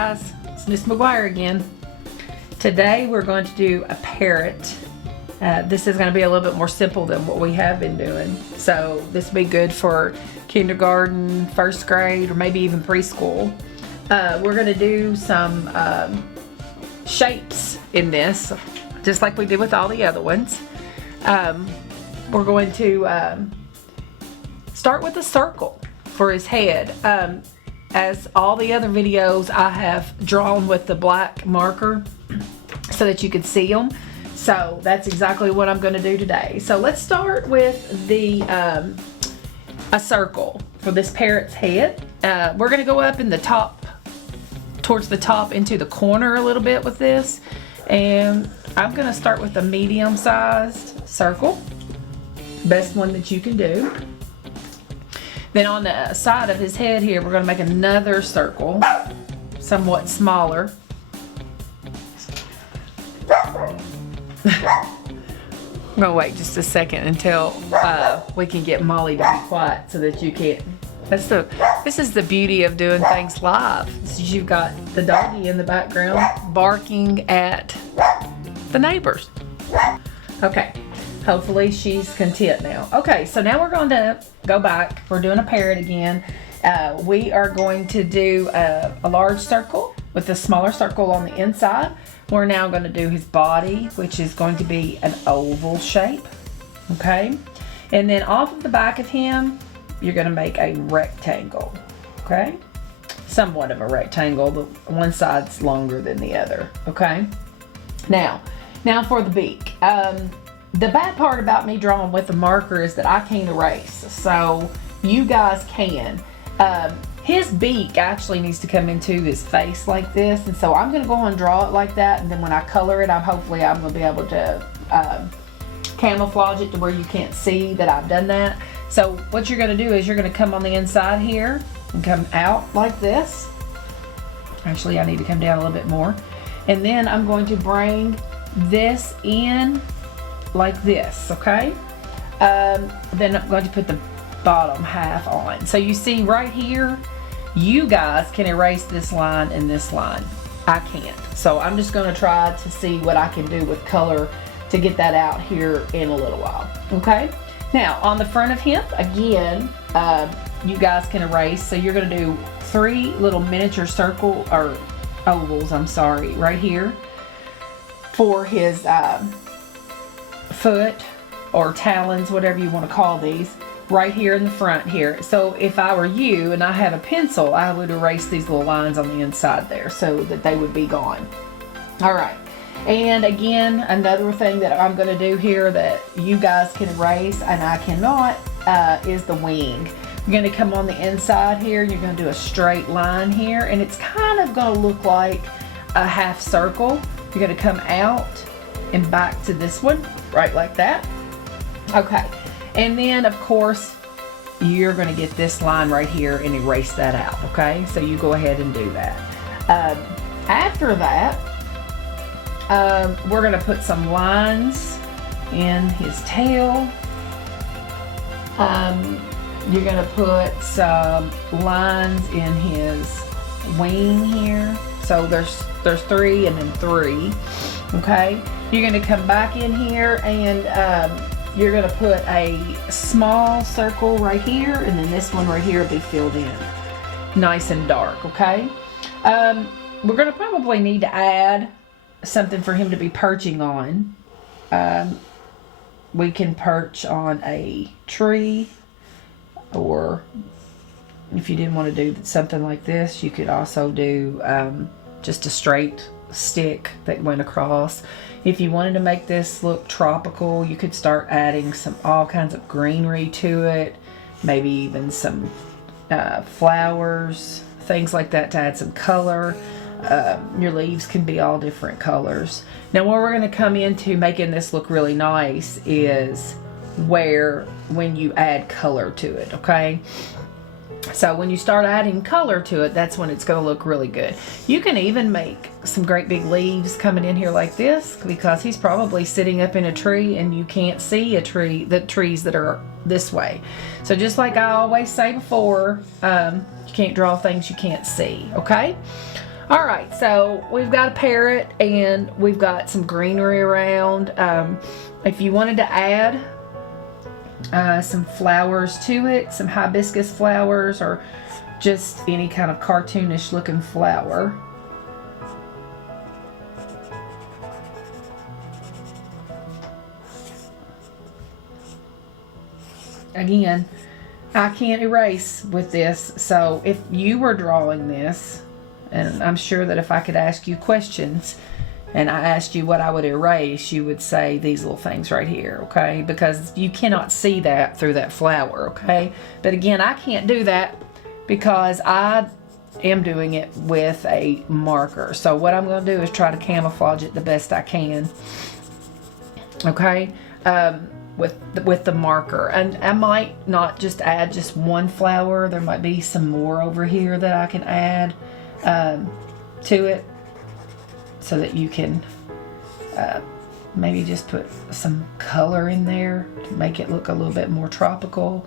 guys, it's Miss McGuire again. Today we're going to do a parrot. This is going to be a little bit more simple than what we have been doing. So this will be good for kindergarten, first grade, or maybe even preschool. We're going to do some shapes in this, just like we did with all the other ones. We're going to start with a circle for his head. As all the other videos, I have drawn with the black marker so that you could see them. So that's exactly what I'm going to do today. So let's start with the a circle for this parrot's head. We're going to go up in the top, towards the top into the corner a little bit with this. And I'm going to start with a medium-sized circle, best one that you can do. Then on the side of his head here, we're going to make another circle, somewhat smaller. I'm going to wait just a second until we can get Molly to be quiet so that you can't. This is the beauty of doing things live. You've got the doggy in the background barking at the neighbors. Okay. Hopefully she's content now. Okay, so now we're going to go back. We're doing a parrot again. We are going to do a large circle with a smaller circle on the inside. We're now going to do his body, which is going to be an oval shape. Okay, and then off of the back of him, you're going to make a rectangle. Okay, somewhat of a rectangle. The one side's longer than the other. Okay, now for the beak. The bad part about me drawing with a marker is that I can't erase, so you guys can. His beak actually needs to come into his face like this, and so I'm going to go and draw it like that, and then when I color it, hopefully I'm going to be able to camouflage it to where you can't see that I've done that. So what you're going to do is you're going to come on the inside here and come out like this. Actually, I need to come down a little bit more. And then I'm going to bring this in like this, okay? Then I'm going to put the bottom half on. So you see right here, you guys can erase this line and this line. I can't. So I'm just going to try to see what I can do with color to get that out here in a little while, okay? Now, on the front of him, again, you guys can erase. So you're going to do 3 little miniature circle, or ovals, I'm sorry, right here for his foot or talons, whatever you want to call these, right here in the front here. So if I were you and I had a pencil, I would erase these little lines on the inside there so that they would be gone. All right, and again, another thing that I'm going to do here that you guys can erase and I cannot is the wing. You're going to come on the inside here and you're going to do a straight line here, and it's kind of going to look like a half circle. You're going to come out and back to this one, right like that. Okay, and then of course you're going to get this line right here and erase that out. Okay, so you go ahead and do that. After that, we're going to put some lines in his tail. You're going to put some lines in his wing here. So there's 3 and then 3. Okay, you're going to come back in here and you're going to put a small circle right here, and then this one right here will be filled in nice and dark. Okay, we're going to probably need to add something for him to be perching on. We can perch on a tree, or if you didn't want to do something like this, you could also do just a straight stick that went across. If you wanted to make this look tropical, you could start adding all kinds of greenery to it, maybe even some flowers, things like that to add some color. Your leaves can be all different colors. Now where we're going to come into making this look really nice is when you add color to it, okay? So when you start adding color to it, that's when it's going to look really good. You can even make some great big leaves coming in here like this, because he's probably sitting up in a tree and you can't see the trees that are this way. So just like I always say before, you can't draw things you can't see, okay? All right, so we've got a parrot and we've got some greenery around. If you wanted to add some flowers to it, some hibiscus flowers or just any kind of cartoonish looking flower. Again, I can't erase with this, so if you were drawing this, and I'm sure that if I could ask you questions and I asked you what I would erase, you would say these little things right here, okay? Because you cannot see that through that flower, okay? But again, I can't do that because I am doing it with a marker. So what I'm going to do is try to camouflage it the best I can, okay? With the marker. And I might not just add just one flower. There might be some more over here that I can add to it so that you can maybe just put some color in there to make it look a little bit more tropical.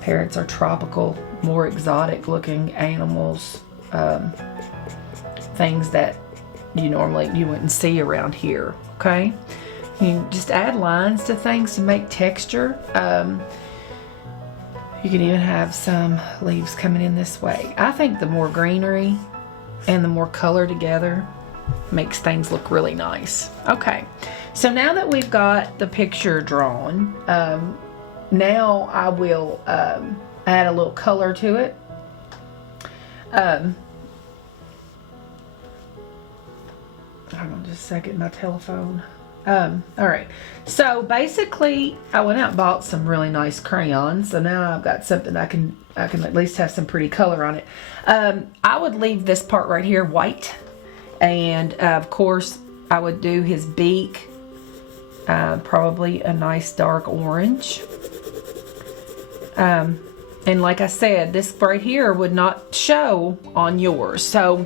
Parrots are tropical, more exotic looking animals, things that you wouldn't see around here, okay? You just add lines to things to make texture. You can even have some leaves coming in this way. I think the more greenery and the more color together makes things look really nice. Okay, so now that we've got the picture drawn, now I will add a little color to it. Hold on just a second, my telephone. All right, so basically I went out and bought some really nice crayons, so now I've got something I can at least have some pretty color on it. I would leave this part right here white, and of course I would do his beak probably a nice dark orange, and like I said, this right here would not show on yours, so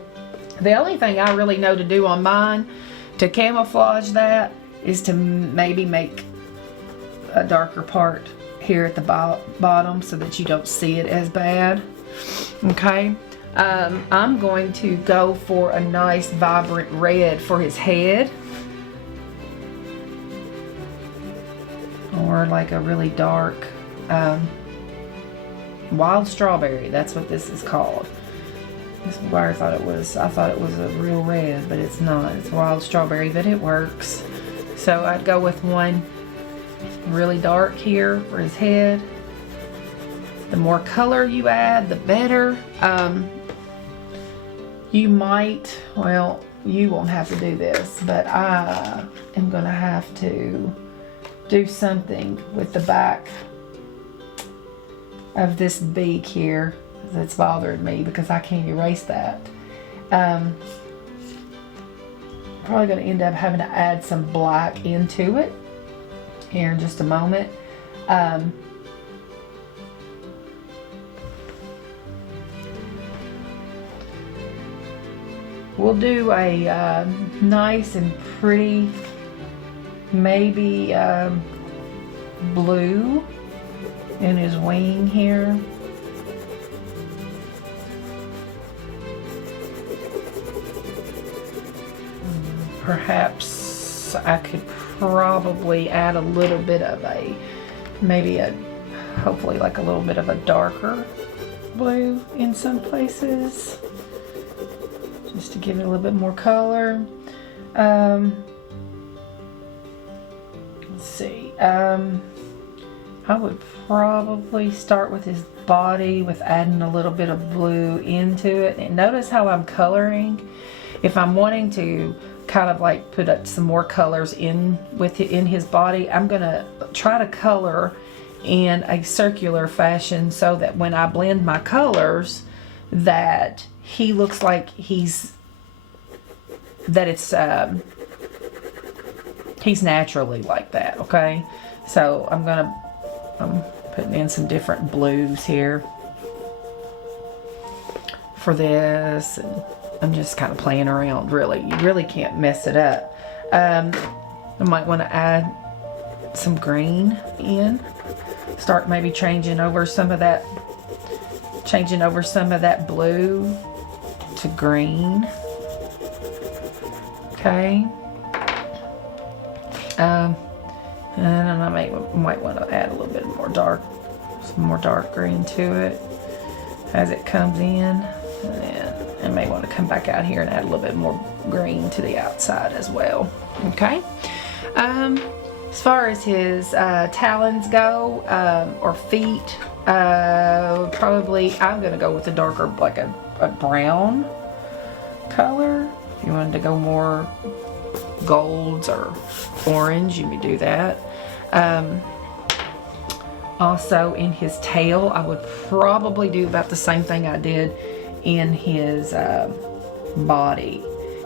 the only thing I really know to do on mine to camouflage that is to maybe make a darker part here at the bottom so that you don't see it as bad. Okay, I'm going to go for a nice vibrant red for his head, or like a really dark wild strawberry. That's what this is called. This McGuire thought it was, I thought it was a real red, but it's not. It's wild strawberry, but it works. So I'd go with one really dark here for his head. The more color you add, the better. You might, well, you won't have to do this, but I am gonna have to do something with the back of this beak here that's bothered me because I can't erase that. Probably going to end up having to add some black into it here in just a moment. We'll do a nice and pretty, maybe blue in his wing here. Perhaps I could probably add a little bit of hopefully like a little bit of a darker blue in some places, just to give it a little bit more color. Let's see. I would probably start with his body with adding a little bit of blue into it. And notice how I'm coloring. If I'm wanting to kind of like put up some more colors in his body, I'm gonna try to color in a circular fashion so that when I blend my colors, that he looks like he's naturally like that. Okay, so I'm putting in some different blues here for this, and I'm just kind of playing around. Really, you really can't mess it up. I might want to add some green in. Start maybe changing over some of that blue to green. Okay. And I might want to add a little bit more some more dark green to it as it comes in. And then I may want to come back out here and add a little bit more green to the outside as well. Okay. As far as his talons go, or feet, probably I'm gonna go with a darker, like a brown color. If you wanted to go more golds or orange, you may do that. Also in his tail, I would probably do about the same thing I did in his body,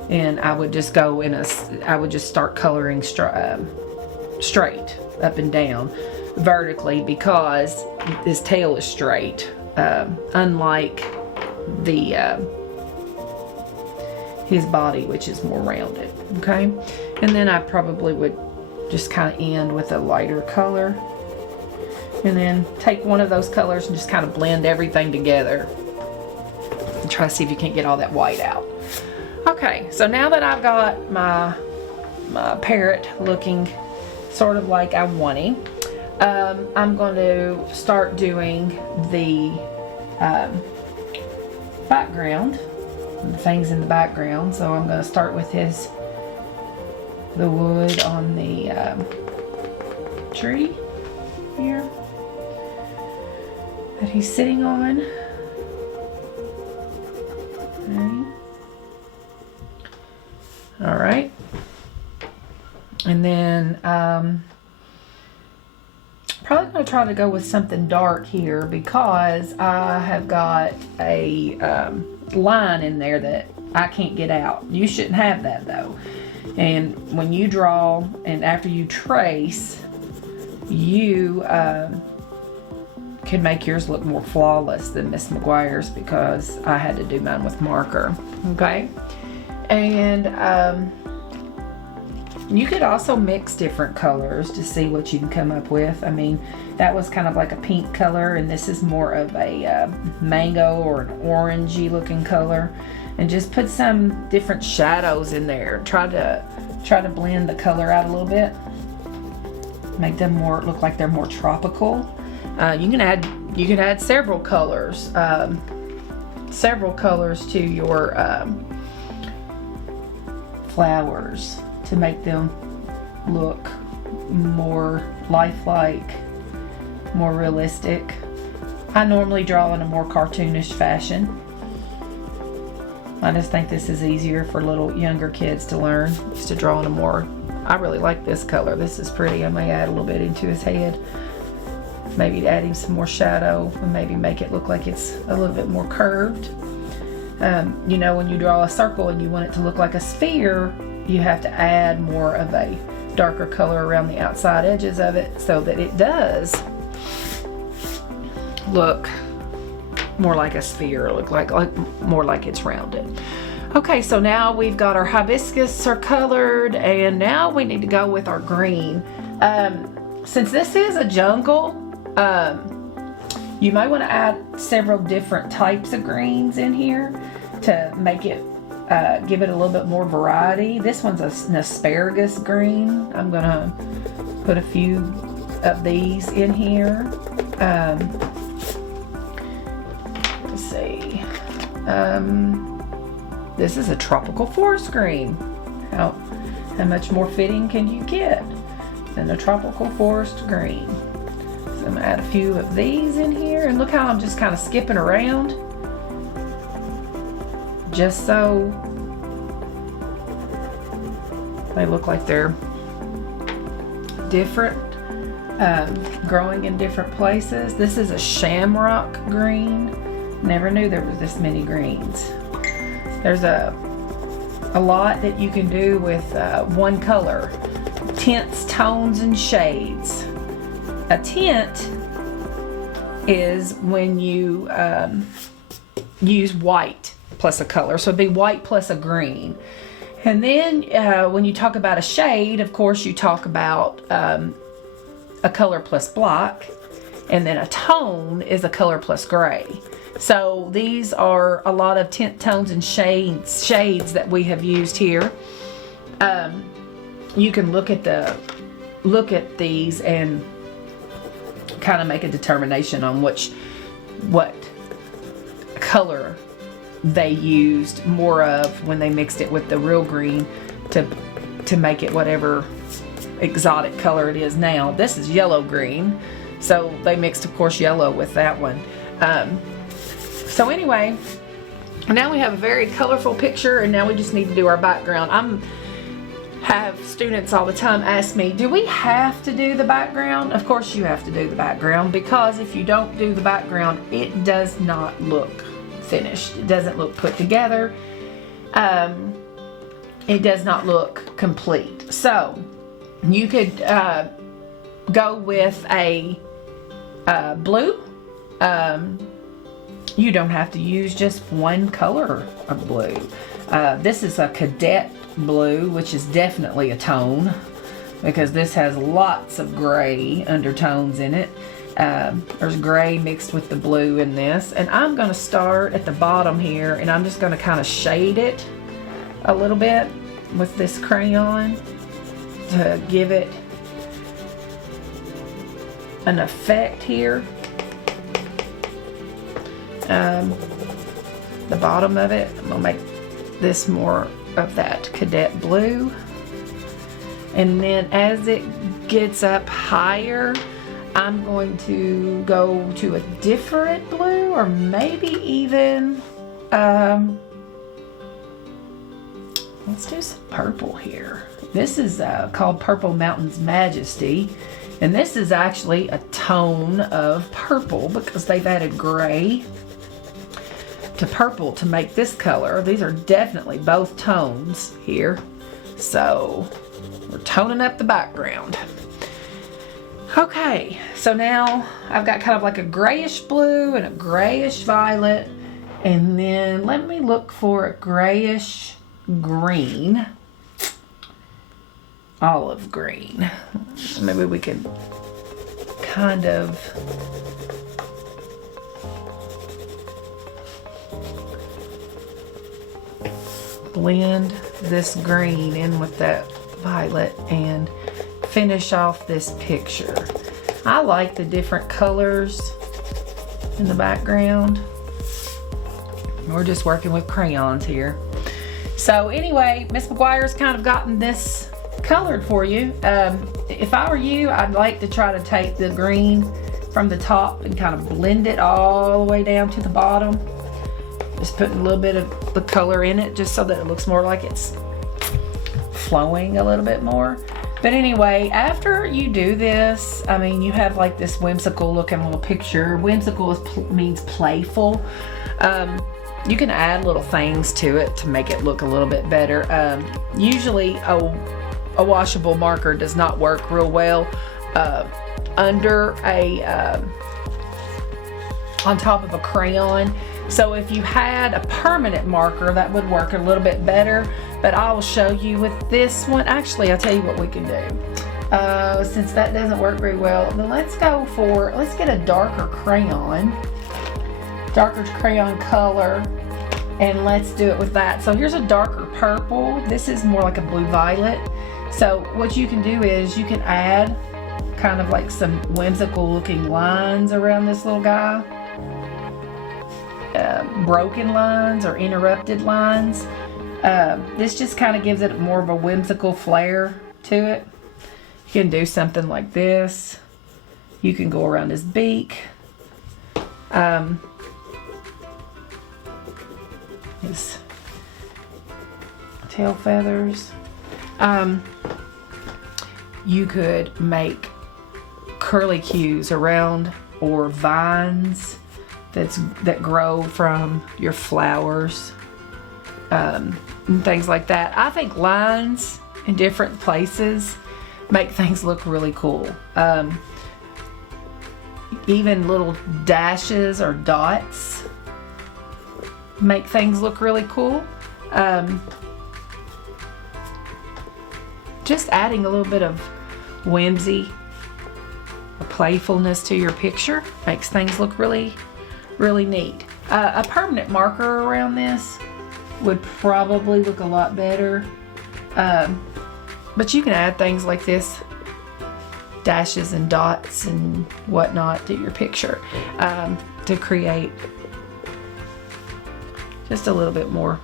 and I would just go I would just start coloring straight up and down vertically, because his tail is straight, unlike his body, which is more rounded. Okay, and then I probably would just kind of end with a lighter color, and then take one of those colors and just kind of blend everything together and try to see if you can't get all that white out. Okay, so now that I've got my parrot looking sort of like I want him, I'm going to start doing the background, the things in the background. So I'm going to start with the wood on the tree here that he's sitting on. Okay. All right. And then probably going to try to go with something dark here, because I have got a line in there that I can't get out. You shouldn't have that though. And when you draw and after you trace, you can make yours look more flawless than Miss McGuire's, because I had to do mine with marker. Okay, and you could also mix different colors to see what you can come up with. I mean, that was kind of like a pink color, and this is more of a mango or an orangey looking color. And just put some different shadows in there. Try to blend the color out a little bit. Make them look like they're more tropical. You can add several colors to your flowers to make them look more lifelike, more realistic. I normally draw in a more cartoonish fashion. I just think this is easier for little younger kids to learn, just to draw in a more, I really like this color. This is pretty. I may add a little bit into his head. Maybe add him some more shadow and maybe make it look like it's a little bit more curved. You know, when you draw a circle and you want it to look like a sphere, you have to add more of a darker color around the outside edges of it so that it does look more like a sphere, look like more like it's rounded. Okay, so now we've got our hibiscus are colored, and now we need to go with our green. Since this is a jungle, you might want to add several different types of greens in here to make it give it a little bit more variety. This one's an asparagus green. I'm gonna put a few of these in here. Let's see. This is a tropical forest green. How much more fitting can you get than a tropical forest green? So I'm gonna add a few of these in here, and look how I'm just kind of skipping around, just so they look like they're different, growing in different places. This is a shamrock green. Never knew there was this many greens. There's a lot that you can do with one color. Tints, tones, and shades. A tint is when you use white plus a color. So it'd be white plus a green. And then when you talk about a shade, of course, you talk about a color plus black. And then a tone is a color plus gray. So these are a lot of tint, tones, and shades that we have used here. you can look at these and kind of make a determination on what color they used more of when they mixed it with the real green to make it whatever exotic color it is now. This is yellow green, so they mixed, of course, yellow with that one. So anyway, now we have a very colorful picture, and now we just need to do our background. Have students all the time ask me, do we have to do the background? Of course you have to do the background, because if you don't do the background, it does not look finished. It doesn't look put together. It does not look complete. So you could go with a blue. You don't have to use just one color of blue. This is a cadet blue, which is definitely a tone, because this has lots of gray undertones in it. There's gray mixed with the blue in this, and I'm going to start at the bottom here, and I'm just going to kind of shade it a little bit with this crayon to give it an effect here. The bottom of it, I'm going to make this more of that cadet blue, and then as it gets up higher, I'm going to go to a different blue, or maybe even let's do some purple here. This is called Purple Mountains Majesty, and this is actually a tone of purple because they've added gray to purple to make this color. These are definitely both tones here, so we're toning up the background. Okay, so now I've got kind of like a grayish blue and a grayish violet, and then let me look for a grayish green, olive green. Maybe we could kind of blend this green in with that violet and finish off this picture. I like the different colors in the background. We're just working with crayons here. So anyway, Miss McGuire's kind of gotten this colored for you. If I were you, I'd like to try to take the green from the top and kind of blend it all the way down to the bottom. Just putting a little bit of the color in it just so that it looks more like it's flowing a little bit more. But anyway, after you do this, I mean, you have like this whimsical looking little picture. Whimsical means playful. You can add little things to it to make it look a little bit better. Usually a washable marker does not work real well under on top of a crayon. So if you had a permanent marker, that would work a little bit better, but I will show you with this one. Actually, I'll tell you what we can do. Since that doesn't work very well, then let's get a darker crayon color, and let's do it with that. So here's a darker purple. This is more like a blue violet. So what you can do is you can add kind of like some whimsical looking lines around this little guy. Broken lines or interrupted lines. This just kind of gives it more of a whimsical flair to it. You can do something like this. You can go around his beak. His tail feathers. You could make curlicues around, or vines that grow from your flowers, and things like that. I think lines in different places make things look really cool. Even little dashes or dots make things look really cool. Just adding a little bit of whimsy or playfulness to your picture makes things look really, really neat. A permanent marker around this would probably look a lot better. But you can add things like this, dashes and dots and whatnot to your picture to create just a little bit more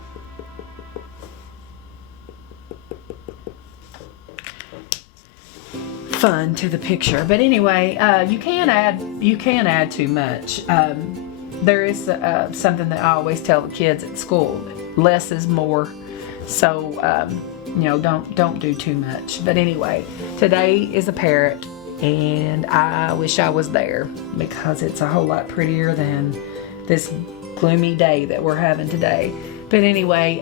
fun to the picture. But anyway, you can add too much. There is something that I always tell the kids at school: less is more. So you know, don't do too much. But anyway, today is a parrot, and I wish I was there because it's a whole lot prettier than this gloomy day that we're having today. But anyway,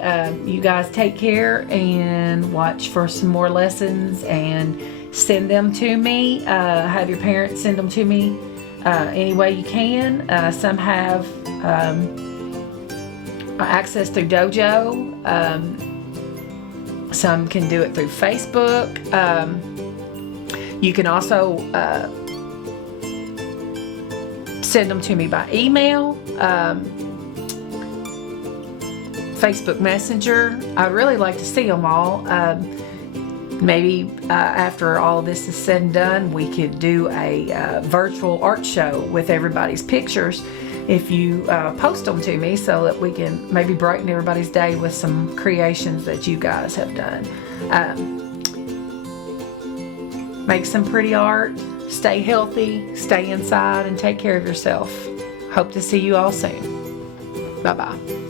you guys take care and watch for some more lessons and send them to me. Have your parents send them to me any way you can. Some have access through Dojo. Some can do it through Facebook. You can also send them to me by email, Facebook Messenger. I'd really like to see them all. Maybe after all of this is said and done, we could do a virtual art show with everybody's pictures if you post them to me, so that we can maybe brighten everybody's day with some creations that you guys have done. Make some pretty art, stay healthy, stay inside, and take care of yourself. Hope to see you all soon. Bye-bye.